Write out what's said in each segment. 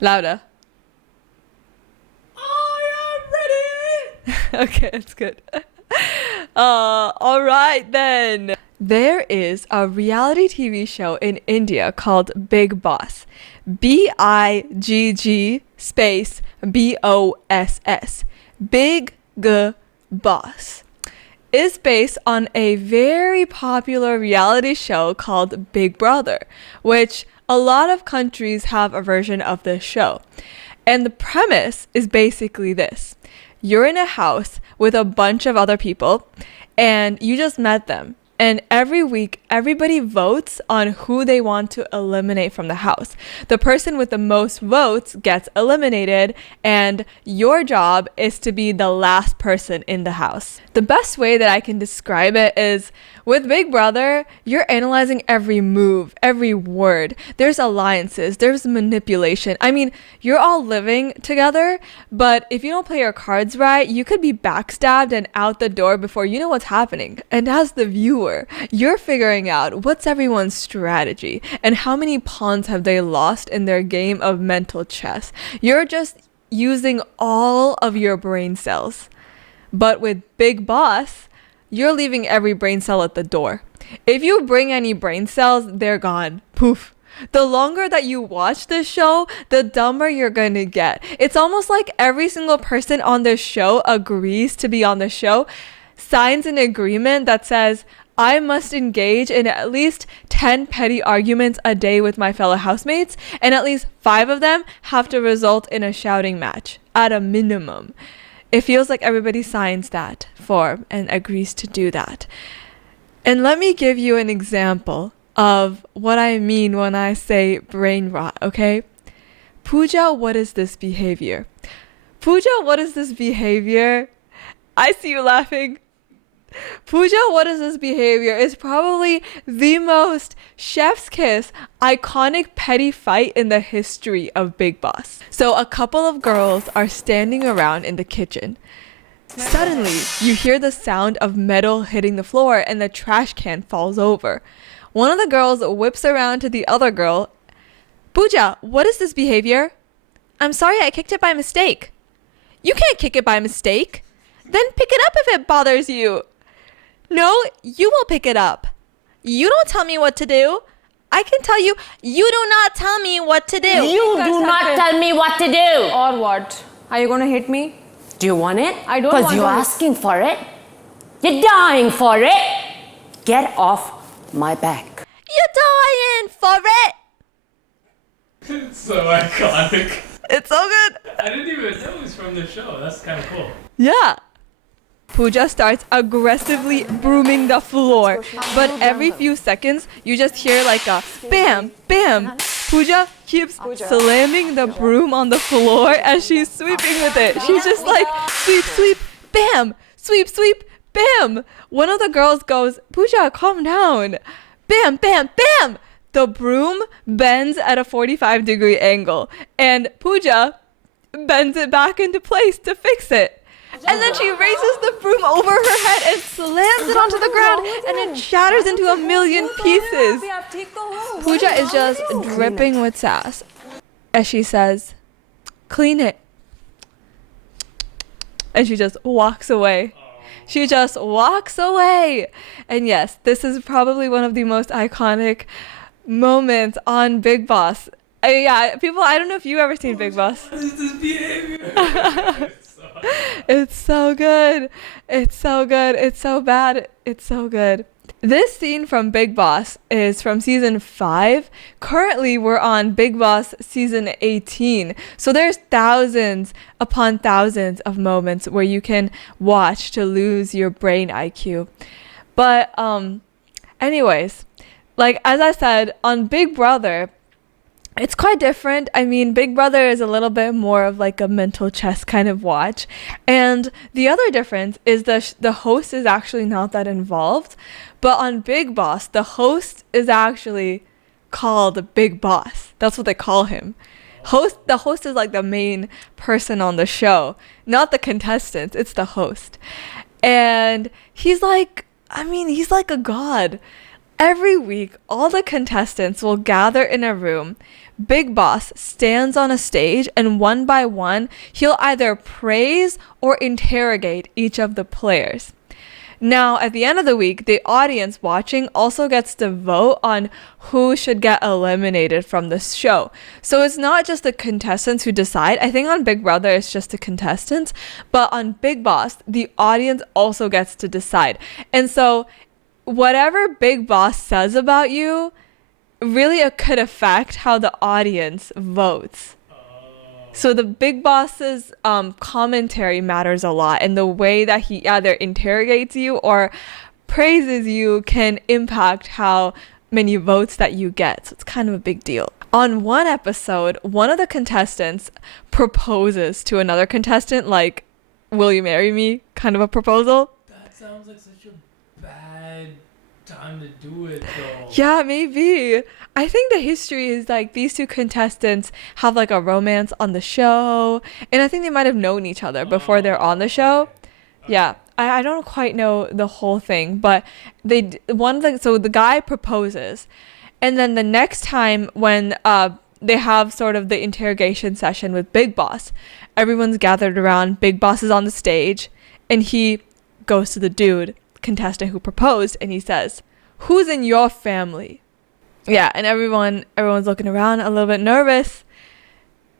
Louder. I am ready. Okay, that's good. All right then. There is a reality TV show in India called Big Boss. Bigg space Boss. Big G Boss is based on a very popular reality show called Big Brother, which a lot of countries have a version of this show. And the premise is basically this. You're in a house with a bunch of other people and you just met them. And every week, everybody votes on who they want to eliminate from the house. The person with the most votes gets eliminated, and your job is to be the last person in the house. The best way that I can describe it is with Big Brother, you're analyzing every move, every word. There's alliances, there's manipulation. I mean, you're all living together, but if you don't play your cards right, you could be backstabbed and out the door before you know what's happening. And as the viewer, you're figuring out what's everyone's strategy and how many pawns have they lost in their game of mental chess. You're just using all of your brain cells. But with Big Boss, you're leaving every brain cell at the door. If you bring any brain cells, they're gone. Poof. The longer that you watch this show, the dumber you're going to get. It's almost like every single person on this show agrees to be on the show, signs an agreement that says, I must engage in at least 10 petty arguments a day with my fellow housemates, and at least 5 of them have to result in a shouting match, at a minimum. It feels like everybody signs that form and agrees to do that. And let me give you an example of what I mean when I say brain rot, okay? Pooja, what is this behavior? Pooja, what is this behavior? I see you laughing. Pooja, what is this behavior? Is probably the most chef's kiss, iconic petty fight in the history of Big Boss. So a couple of girls are standing around in the kitchen. Suddenly, you hear the sound of metal hitting the floor and the trash can falls over. One of the girls whips around to the other girl. Pooja, what is this behavior? I'm sorry, I kicked it by mistake. You can't kick it by mistake. Then pick it up if it bothers you. No, you will pick it up. You don't tell me what to do. I can tell you, you do not tell me what to do. You do not tell me what to do. Or what? Are you gonna hit me? Do you want it? I don't want Because you're to. asking for it. You're dying for it. Get off my back. You're dying for it. It's so iconic. It's so good. I didn't even know it was from the show. That's kind of cool. Yeah. Pooja starts aggressively brooming the floor, but every few seconds you just hear like a bam, bam. Pooja keeps slamming the broom on the floor as she's sweeping with it. She's just like sweep, sweep, bam, sweep, sweep, bam. One of the girls goes, Pooja, calm down. Bam, bam, bam. The broom bends at a 45-degree angle, and Pooja bends it back into place to fix it. And then she raises the broom over her head and slams it onto the ground, and it shatters into a million pieces. Pooja is just dripping with sass as she says, clean it. And she just walks away. She just walks away. And yes, this is probably one of the most iconic moments on Big Boss. Yeah, people, I don't know if you've ever seen Big Boss. What is this behavior? It's so good. It's so good. It's so bad. It's so good. This scene from Big Boss is from season 5. Currently, we're on Big Boss season 18. So there's thousands upon thousands of moments where you can watch to lose your brain IQ. But anyways, like as I said, on Big Brother, it's quite different. I mean, Big Brother is a little bit more of like a mental chess kind of watch. And the other difference is the host is actually not that involved. But on Big Boss, the host is actually called Big Boss. That's what they call him. The host is like the main person on the show, not the contestants. It's the host. And he's like a god. Every week, all the contestants will gather in a room, Big Boss stands on a stage and one by one, he'll either praise or interrogate each of the players. Now, at the end of the week, the audience watching also gets to vote on who should get eliminated from the show. So it's not just the contestants who decide. I think on Big Brother, it's just the contestants. But on Big Boss, the audience also gets to decide. And so whatever Big Boss says about you, really it could affect how the audience votes. So the Big Boss's commentary matters a lot, and the way that he either interrogates you or praises you can impact how many votes that you get. So it's kind of a big deal. On one episode, one of the contestants proposes to another contestant, like, "Will you marry me?" kind of a proposal. That sounds like such a bad time to do it, though. Yeah, maybe. I think the history is like these two contestants have like a romance on the show, and I think they might have known each other before they're on the show. Okay. Yeah, I don't quite know the whole thing, but so the guy proposes, and then the next time when they have sort of the interrogation session with Big Boss, everyone's gathered around. Big Boss is on the stage, and he goes to the contestant who proposed, and he says, "Who's in your family?" Yeah, and everyone's looking around a little bit nervous.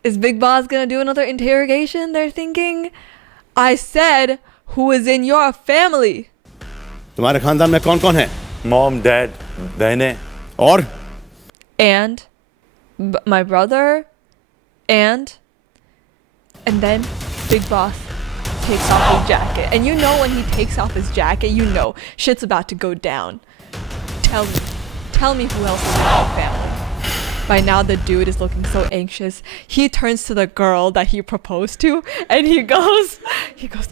Is Big Boss gonna do another interrogation? They're thinking. I said, "Who is in your family?" तुम्हारे खानदान में कौन-कौन है? Mom, Dad, बहनें. और And my brother, and then Big Boss takes off his jacket. And you know when he takes off his jacket, you know shit's about to go down. Tell me who else is in your family. By now the dude is looking so anxious. He turns to the girl that he proposed to and he goes, "Well,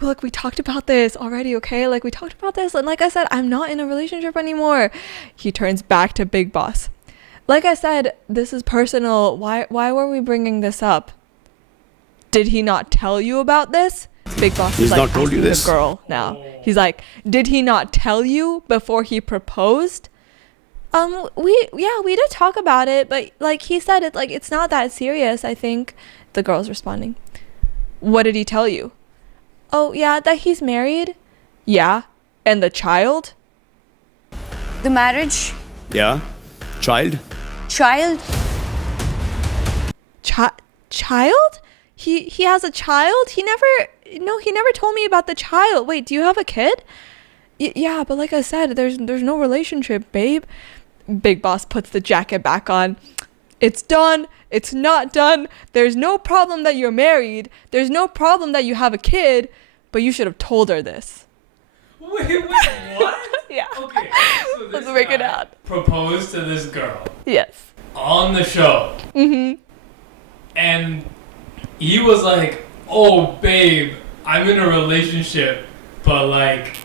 look, we talked about this already, okay? Like we talked about this, and like I said, I'm not in a relationship anymore." He turns back to Big Boss. Like I said, this is personal. Why were we bringing this up? Did he not tell you about this? Big Boss He's is like not told you asking this? the girl now. He's like, "Did he not tell you before he proposed?" We did talk about it, but like he said it, like it's not that serious, I think. The girl's responding. "What did he tell you?" "Oh, yeah, that he's married." "Yeah, and the child?" The marriage, या child child, Child? He has a child? He never told me about the child. Wait, do you have a kid? Yeah, but like I said, there's no relationship, babe. Big Boss puts the jacket back on. "It's done. It's not done. There's no problem that you're married. There's no problem that you have a kid, but you should have told her this." Wait, what? Yeah. Okay, so this Let's break it guy out. proposed to this girl Yes. on the show. Mm-hmm. And he was like, "Oh, babe, I'm in a relationship, but like,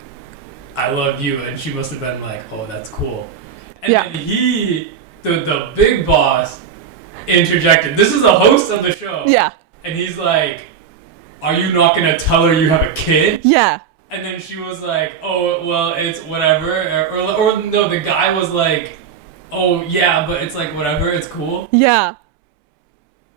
I love you." And she must have been like, "Oh, that's cool." And Yeah. then the Big Boss interjected. This is the host of the show. Yeah. And he's like, "Are you not going to tell her you have a kid?" Yeah. And then she was like, "Oh, well, it's whatever." Or no, the guy was like, "Oh, yeah, but it's like whatever, it's cool." Yeah.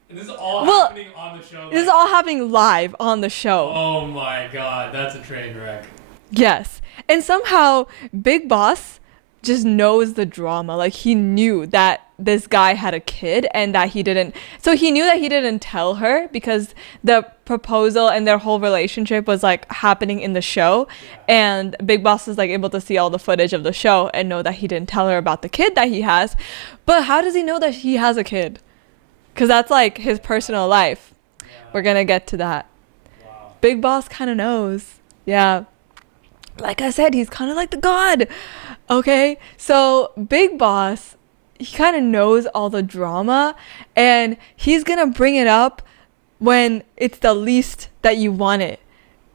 And this is all Well, happening on the show. This is like, all happening live on the show. oh my god, that's a train wreck. Yes. And somehow Big Boss just knows the drama. Like he knew that this guy had a kid and that he didn't. So he knew that he didn't tell her because the proposal and their whole relationship was like happening in the show. And Big Boss is like able to see all the footage of the show and know that he didn't tell her about the kid that he has. But how does he know that he has a kid? Because that's like his personal life. We're going to get to that. Wow. Big Boss kind of knows. Yeah. Like I said, he's kind of like the god. Okay, so Big Boss, he kind of knows all the drama, and he's gonna bring it up when it's the least that you want it.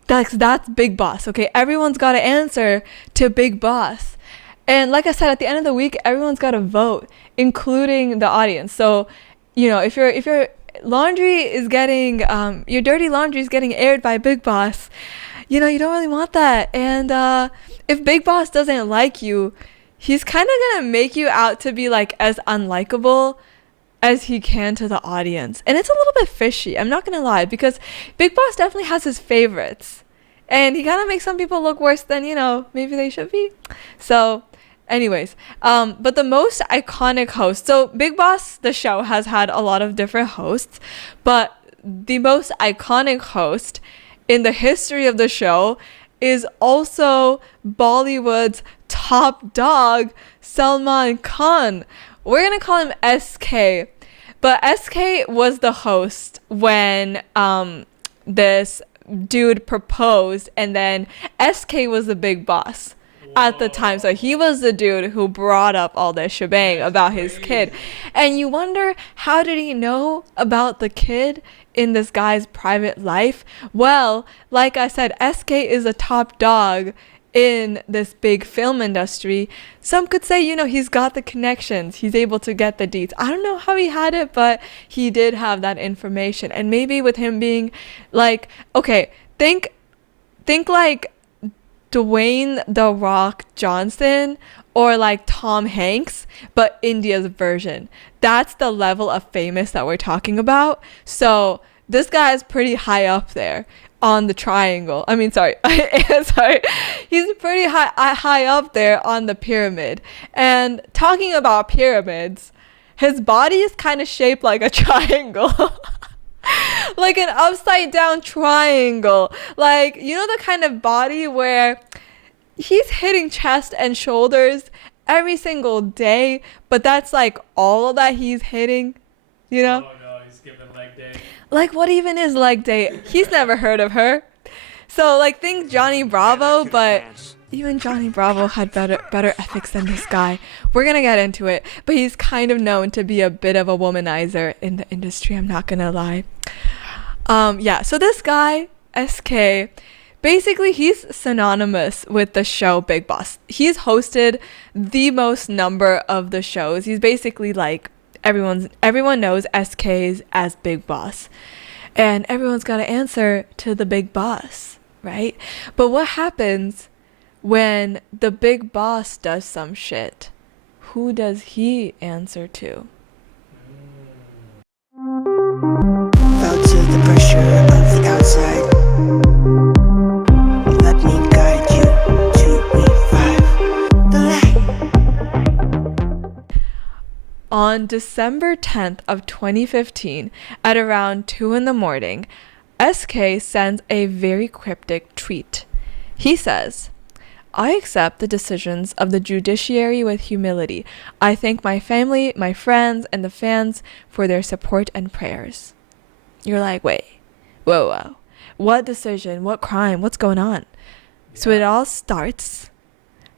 That's Big Boss. Okay, everyone's got to answer to Big Boss, and like I said, at the end of the week, everyone's got to vote, including the audience. So, you know, if your laundry is getting your dirty laundry is getting aired by Big Boss, you know, you don't really want that. And if Big Boss doesn't like you, he's kind of going to make you out to be like as unlikable as he can to the audience. And it's a little bit fishy, I'm not gonna lie, because Big Boss definitely has his favorites. And he kind of makes some people look worse than, maybe they should be. So, anyways, but the most iconic host, so Big Boss, the show, has had a lot of different hosts, but the most iconic host in the history of the show is also Bollywood's top dog, Salman Khan. We're going to call him SK. But SK was the host when this dude proposed, and then SK was the big boss at the time. So he was the dude who brought up all this shebang about his kid. And you wonder, how did he know about the kid in this guy's private life? Well, like I said, SK is a top dog in this big film industry. Some could say, he's got the connections. He's able to get the deets. I don't know how he had it, but he did have that information. And maybe with him being like, okay, think like Dwayne The Rock Johnson or like Tom Hanks, but India's version. That's the level of famous that we're talking about. So this guy is pretty high up there on the triangle. I mean, sorry. He's pretty high up there on the pyramid. And talking about pyramids, his body is kind of shaped like a triangle. Like an upside down triangle. Like, the kind of body where he's hitting chest and shoulders every single day, but that's like all that he's hitting, Oh no, he's skipping leg day. Like, what even is leg day? He's never heard of her. So, like, think Johnny Bravo, but even Johnny Bravo had better ethics than this guy. We're gonna get into it, but he's kind of known to be a bit of a womanizer in the industry, I'm not gonna lie. So this guy, SK, basically he's synonymous with the show Big Boss. He's hosted the most number of the shows. He's basically like, everyone knows SK's as Big Boss, and everyone's got to answer to the big boss, right? But what happens when the big boss does some shit? Who does he answer to? Bow to the pressure of the outside. Let me guide you to revive the light. On December 10th of 2015, at around 2 in the morning, SK sends a very cryptic tweet. He says, "I accept the decisions of the judiciary with humility. I thank my family, my friends, and the fans for their support and prayers." You're like, wait, whoa. What decision? What crime? What's going on? Yeah. So it all starts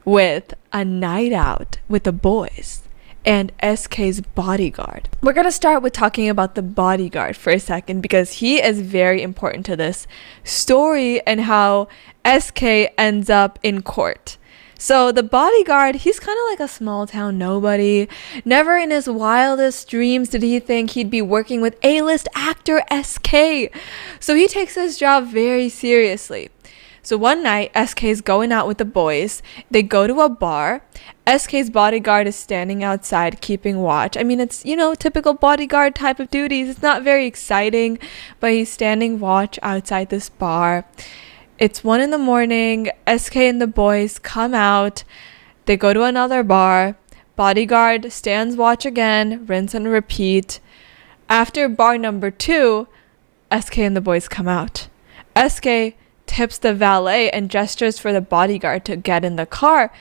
with a night out with the boys and SK's bodyguard. We're going to start with talking about the bodyguard for a second, because he is very important to this story and how SK ends up in court. So the bodyguard, he's kind of like a small town nobody. Never in his wildest dreams did he think he'd be working with A-list actor SK. So he takes his job very seriously. So one night, SK's going out with the boys. They go to a bar. SK's bodyguard is standing outside keeping watch. I mean, it's, typical bodyguard type of duties. It's not very exciting, but he's standing watch outside this bar. It's 1 in the morning. SK and the boys come out. They go to another bar. Bodyguard stands watch again, rinse and repeat. After bar number 2, SK and the boys come out. SK tips the valet and gestures for the bodyguard to get in the car.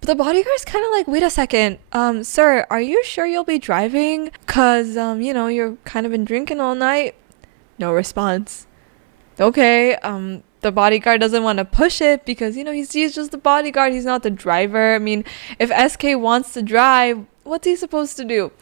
But the bodyguard's kind of like, wait a second, sir, are you sure you'll be driving? Cause, you're kind of been drinking all night. No response. Okay, the bodyguard doesn't want to push it because, he's just the bodyguard. He's not the driver. I mean, if SK wants to drive, what's he supposed to do?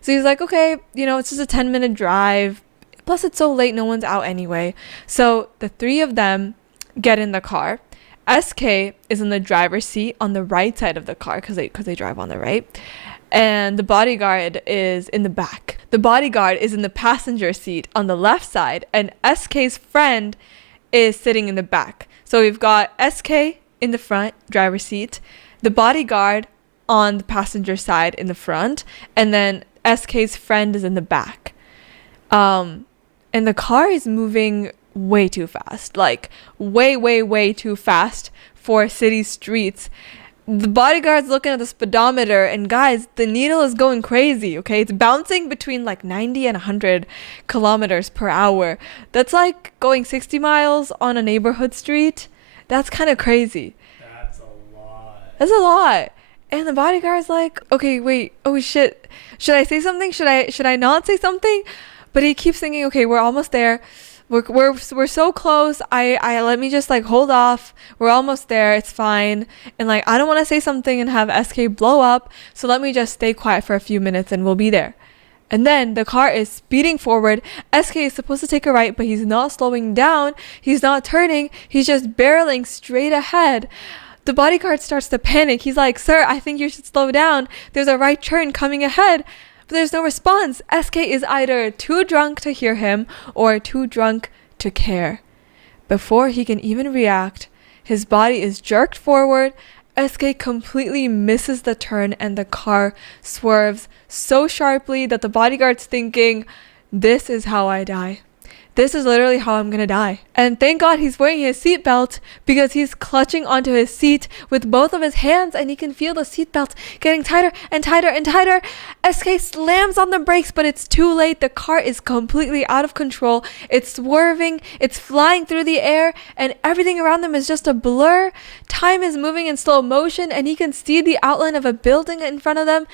So he's like, okay, it's just a 10-minute drive. Plus, it's so late, no one's out anyway. So the 3 of them get in the car. SK is in the driver's seat on the right side of the car because they drive on the right. And the bodyguard is in the back. The bodyguard is in the passenger seat on the left side, and SK's friend is sitting in the back. So we've got SK in the front driver's seat, the bodyguard on the passenger side in the front, and then SK's friend is in the back. And the car is moving way too fast, like way too fast for city streets. The bodyguard's looking at the speedometer, and guys, the needle is going crazy, okay? It's bouncing between like 90 and 100 kilometers per hour. That's like going 60 miles on a neighborhood street. That's kind of crazy. That's a lot. That's a lot. And the bodyguard's like, okay, wait, oh shit. Should I say something? Should I not say something? But he keeps thinking, okay, we're almost there. We're so close. I let me just like hold off. We're almost there. It's fine. And like I don't want to say something and have SK blow up. So let me just stay quiet for a few minutes and we'll be there. And then the car is speeding forward. SK is supposed to take a right, but he's not slowing down. He's not turning. He's just barreling straight ahead. The bodyguard starts to panic. He's like, "Sir, I think you should slow down. There's a right turn coming ahead." But there's no response. SK is either too drunk to hear him or too drunk to care. Before he can even react, his body is jerked forward. SK completely misses the turn and the car swerves so sharply that the bodyguard's thinking, this is how I die. This is literally how I'm gonna die. And thank God he's wearing his seatbelt, because he's clutching onto his seat with both of his hands and he can feel the seatbelt getting tighter and tighter and tighter. SK slams on the brakes, but it's too late. The car is completely out of control. It's swerving, it's flying through the air, and everything around them is just a blur. Time is moving in slow motion and he can see the outline of a building in front of them.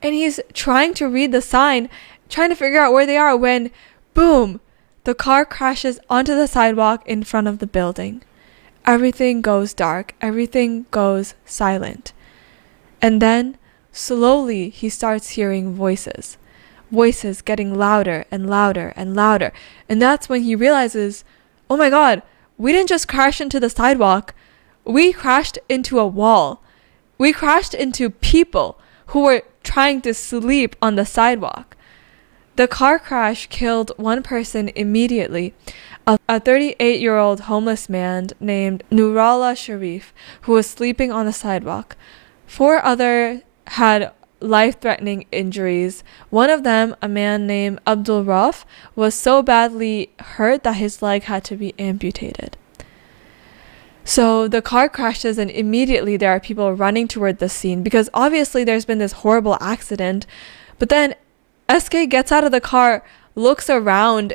And he's trying to read the sign, trying to figure out where they are when, boom, the car crashes onto the sidewalk in front of the building. Everything goes dark. Everything goes silent. And then, slowly, he starts hearing voices. Voices getting louder and louder and louder. And that's when he realizes, oh my God, we didn't just crash into the sidewalk. We crashed into a wall. We crashed into people who were trying to sleep on the sidewalk. The car crash killed one person immediately, a 38-year-old homeless man named Nurullah Sharif, who was sleeping on the sidewalk. 4 others had life-threatening injuries. One of them, a man named Abdul Rauf, was so badly hurt that his leg had to be amputated. So the car crashes and immediately there are people running toward the scene because obviously there's been this horrible accident. But then SK gets out of the car, looks around,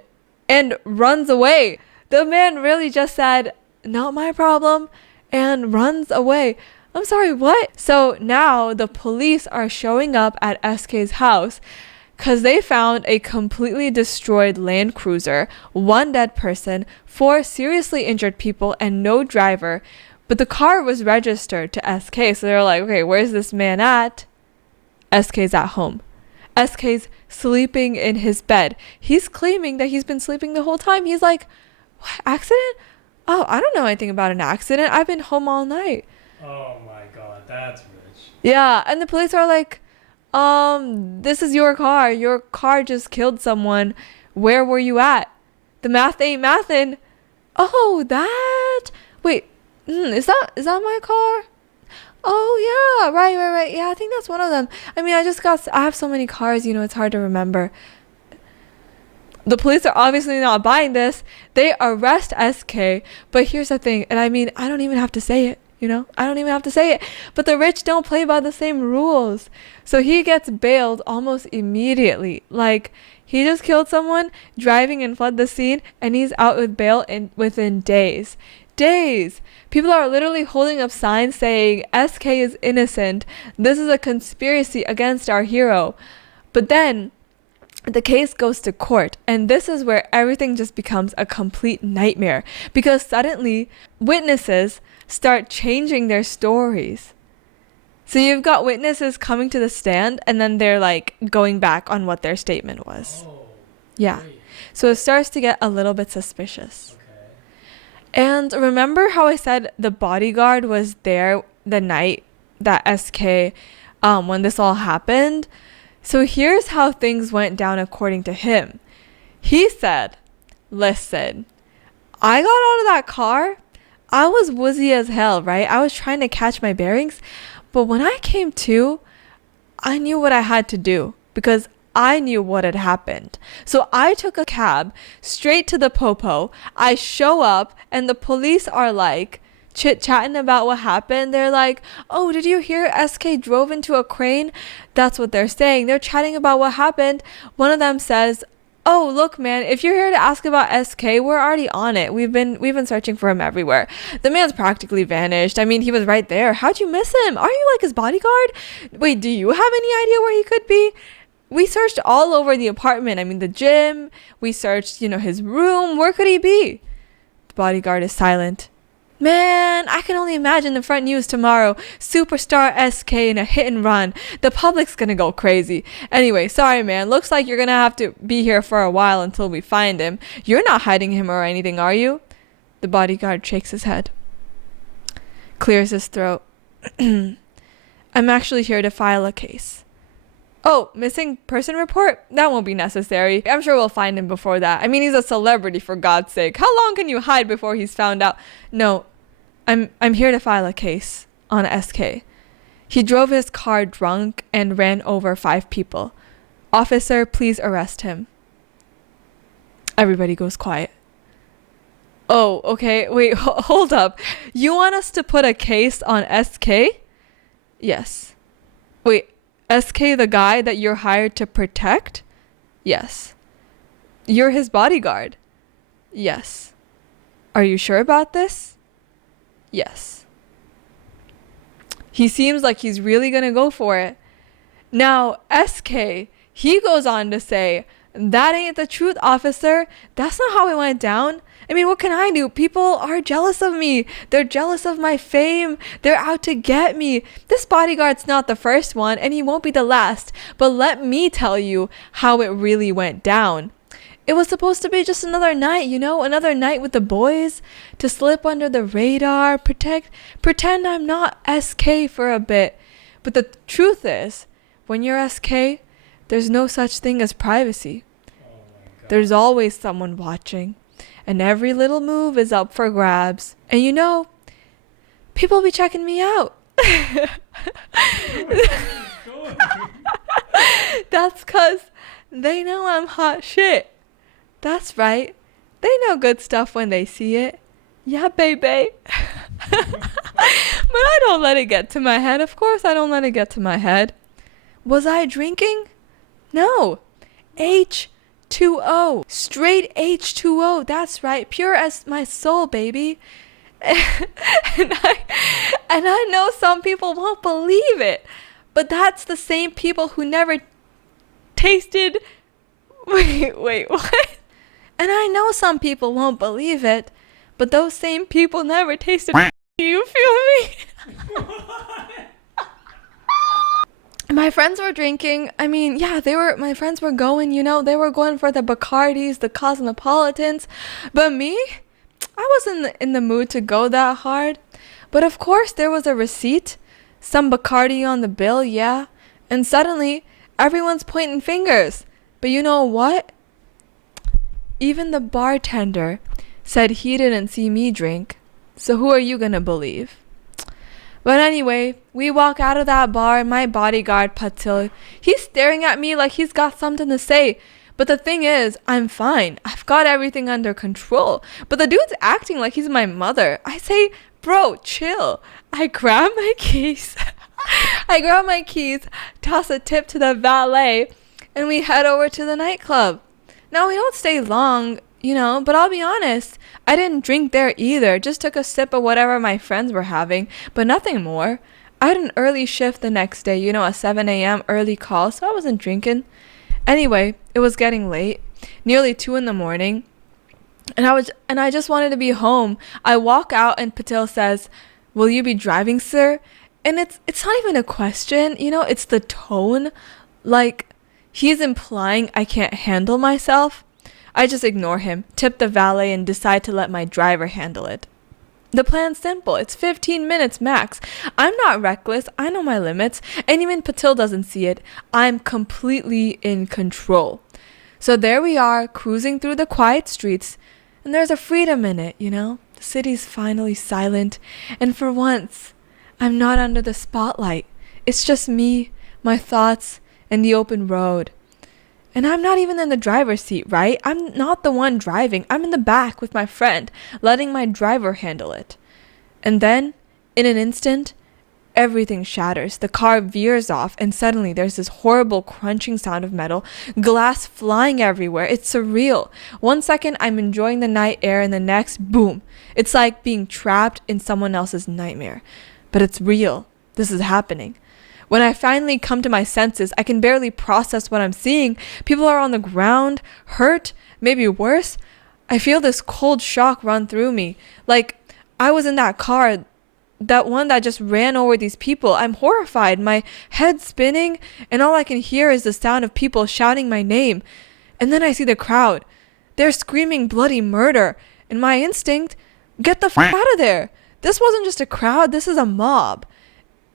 and runs away. The man really just said, "Not my problem," and runs away. I'm sorry, what? So now the police are showing up at SK's house because they found a completely destroyed Land Cruiser, 1 dead person, 4 seriously injured people, and no driver. But the car was registered to SK, so they're like, okay, where's this man at? SK's at home. SK's sleeping in his bed. He's claiming that he's been sleeping the whole time. He's like, what, accident? Oh, I don't know anything about an accident. I've been home all night. Oh my God, that's rich. Yeah, and the police are like, this is your car. Your car just killed someone. Where were you at? The math ain't mathin'. Oh, that? Wait, is that my car? Oh, yeah, right. Yeah, I think that's one of them. I mean, I have so many cars, it's hard to remember. The police are obviously not buying this. They arrest SK, but here's the thing, and I mean, I don't even have to say it, I don't even have to say it, but the rich don't play by the same rules. So he gets bailed almost immediately. Like, he just killed someone, driving and fled the scene, and he's out with bail within days. People are literally holding up signs saying SK is innocent. This is a conspiracy against our hero. But then the case goes to court, and this is where everything just becomes a complete nightmare because suddenly witnesses start changing their stories. So you've got witnesses coming to the stand and then they're like going back on what their statement was. Oh, yeah. great. So it starts to get a little bit suspicious. And remember how I said the bodyguard was there the night that SK, when this all happened? So here's how things went down according to him. He said, listen, I got out of that car. I was woozy as hell, right? I was trying to catch my bearings. But when I came to, I knew what I had to do because I knew what had happened. So I took a cab straight to the Popo. I show up and the police are like chit-chatting about what happened. They're like, oh, did you hear SK drove into a crane? That's what they're saying. They're chatting about what happened. One of them says, oh, look, man, if you're here to ask about SK, we're already on it. We've been searching for him everywhere. The man's practically vanished. I mean, he was right there. How'd you miss him? Are you like his bodyguard? Wait, do you have any idea where he could be? We searched all over the apartment. I mean, the gym. We searched, his room. Where could he be? The bodyguard is silent. Man, I can only imagine the front news tomorrow. Superstar SK in a hit and run. The public's gonna go crazy. Anyway, sorry man. Looks like you're gonna have to be here for a while until we find him. You're not hiding him or anything, are you? The bodyguard shakes his head. Clears his throat. I'm actually here to file a case. Oh, missing person report? That won't be necessary. I'm sure we'll find him before that. I mean, he's a celebrity, for God's sake. How long can you hide before he's found out? No, I'm here to file a case on SK. He drove his car drunk and ran over 5 people. Officer, please arrest him. Everybody goes quiet. Oh, okay. Wait, hold up. You want us to put a case on SK? Yes. Wait, SK the guy that you're hired to protect? Yes. You're his bodyguard? Yes. Are you sure about this? Yes. He seems like he's really gonna go for it. Now, SK, he goes on to say, that ain't the truth, officer. That's not how it went down. I mean, what can I do? People are jealous of me. They're jealous of my fame. They're out to get me. This bodyguard's not the first one, and he won't be the last. But let me tell you how it really went down. It was supposed to be just another night, another night with the boys, to slip under the radar, pretend I'm not SK for a bit. But the truth is, when you're SK, there's no such thing as privacy. There's always someone watching, and every little move is up for grabs. And people be checking me out. That's 'cause they know I'm hot shit. That's right. They know good stuff when they see it. Yeah, baby. But I don't let it get to my head. Of course I don't let it get to my head. Was I drinking? No. H2O. Straight H2O. That's right. Pure as my soul, baby. And I know some people won't believe it. But that's the same people who never tasted... Wait, what? And I know some people won't believe it, but those same people never tasted. Do you feel me? My friends were drinking. I mean, yeah, my friends were going, they were going for the Bacardis, the Cosmopolitans. But me, I wasn't in the mood to go that hard. But of course, there was a receipt, some Bacardi on the bill, yeah. And suddenly, everyone's pointing fingers. But you know what? Even the bartender said he didn't see me drink. So who are you gonna believe? But anyway, we walk out of that bar and my bodyguard, Patil, he's staring at me like he's got something to say. But the thing is, I'm fine. I've got everything under control. But the dude's acting like he's my mother. I say, bro, chill. I grab my keys. Toss a tip to the valet, and we head over to the nightclub. Now, we don't stay long, but I'll be honest, I didn't drink there either. Just took a sip of whatever my friends were having, but nothing more. I had an early shift the next day, a 7 a.m. early call, so I wasn't drinking. Anyway, it was getting late, nearly 2 in the morning, and I just wanted to be home. I walk out and Patil says, "Will you be driving, sir?" And it's not even a question, it's the tone. Like, he's implying I can't handle myself. I just ignore him, tip the valet, and decide to let my driver handle it. The plan's simple. It's 15 minutes max. I'm not reckless. I know my limits. And even Patil doesn't see it. I'm completely in control. So there we are, cruising through the quiet streets. And there's a freedom in it, The city's finally silent. And for once, I'm not under the spotlight. It's just me, my thoughts, and the open road. And I'm not even in the driver's seat, right? I'm not the one driving. I'm in the back with my friend, letting my driver handle it. And then, in an instant, everything shatters. The car veers off, and suddenly there's this horrible crunching sound of metal, glass flying everywhere. It's surreal. 1 second, I'm enjoying the night air, and the next, boom. It's like being trapped in someone else's nightmare. But it's real. This is happening. When I finally come to my senses, I can barely process what I'm seeing. People are on the ground, hurt, maybe worse. I feel this cold shock run through me. Like I was in that car, that one that just ran over these people. I'm horrified, my head spinning, and all I can hear is the sound of people shouting my name. And then I see the crowd. They're screaming bloody murder. And my instinct, get the f*** out of there. This wasn't just a crowd, this is a mob.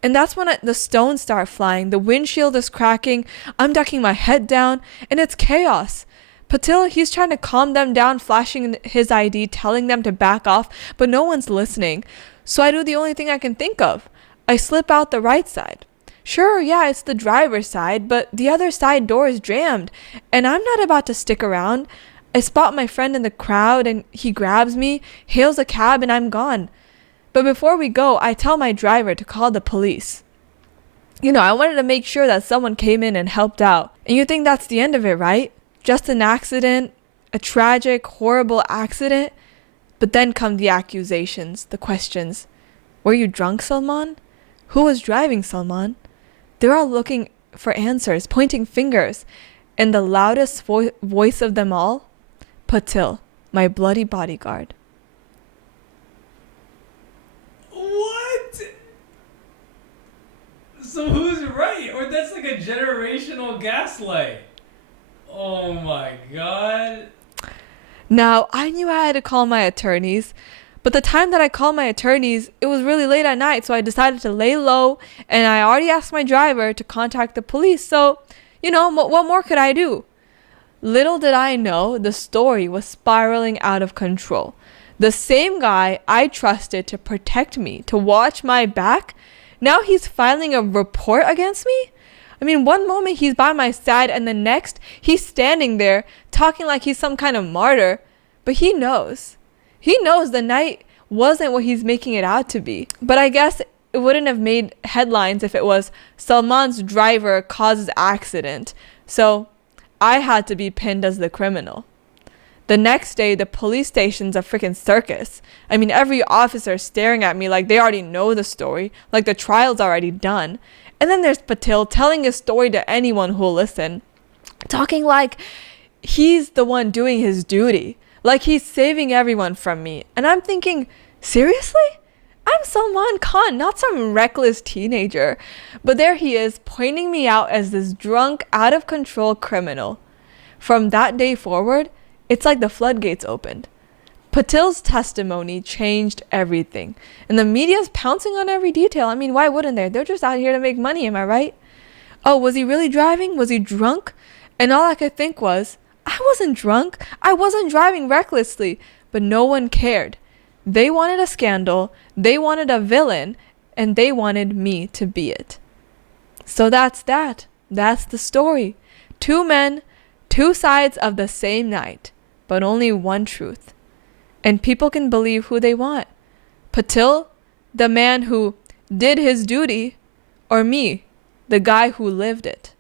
And that's when the stones start flying. The windshield is cracking. I'm ducking my head down. And it's chaos. Patil, he's trying to calm them down, flashing his ID, telling them to back off. But no one's listening. So I do the only thing I can think of. I slip out the right side. Sure, yeah, it's the driver's side. But the other side door is jammed. And I'm not about to stick around. I spot my friend in the crowd. And he grabs me, hails a cab, and I'm gone. But before we go, I tell my driver to call the police. I wanted to make sure that someone came in and helped out. And you think that's the end of it, right? Just an accident, a tragic, horrible accident. But then come the accusations, the questions. Were you drunk, Salman? Who was driving, Salman? They're all looking for answers, pointing fingers. And the loudest voice of them all? Patil, my bloody bodyguard. What? So who's right? Or that's like a generational gaslight. Oh my god. Now, I knew I had to call my attorneys, but the time that I called my attorneys, it was really late at night, so I decided to lay low, and I already asked my driver to contact the police, so, what more could I do? Little did I know the story was spiraling out of control. The same guy I trusted to protect me, to watch my back, now he's filing a report against me? I mean, one moment he's by my side and the next he's standing there talking like he's some kind of martyr. But he knows. He knows the night wasn't what he's making it out to be. But I guess it wouldn't have made headlines if it was Salman's driver causes accident. So I had to be pinned as the criminal. The next day, the police station's a freaking circus. I mean, every officer staring at me like they already know the story, like the trial's already done. And then there's Patil telling his story to anyone who'll listen, talking like he's the one doing his duty, like he's saving everyone from me. And I'm thinking, seriously? I'm Salman Khan, not some reckless teenager. But there he is, pointing me out as this drunk, out-of-control criminal. From that day forward, it's like the floodgates opened. Patil's testimony changed everything. And the media's pouncing on every detail. I mean, why wouldn't they? They're just out here to make money, am I right? Oh, was he really driving? Was he drunk? And all I could think was, I wasn't drunk. I wasn't driving recklessly. But no one cared. They wanted a scandal. They wanted a villain. And they wanted me to be it. So that's that. That's the story. 2 men, 2 sides of the same night. But only one truth. And people can believe who they want. Patil, the man who did his duty, or me, the guy who lived it.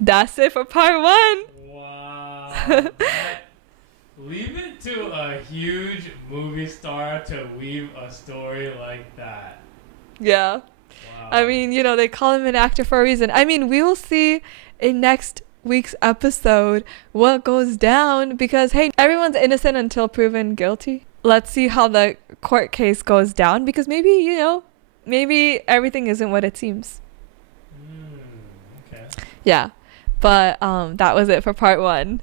That's it for part 1. Wow. Leave it to a huge movie star to weave a story like that. Yeah. Wow. I mean, they call him an actor for a reason. I mean, we will see in next week's episode what goes down because, hey, everyone's innocent until proven guilty. Let's see how the court case goes down because maybe, maybe everything isn't what it seems. Okay. Yeah. But that was it for part 1.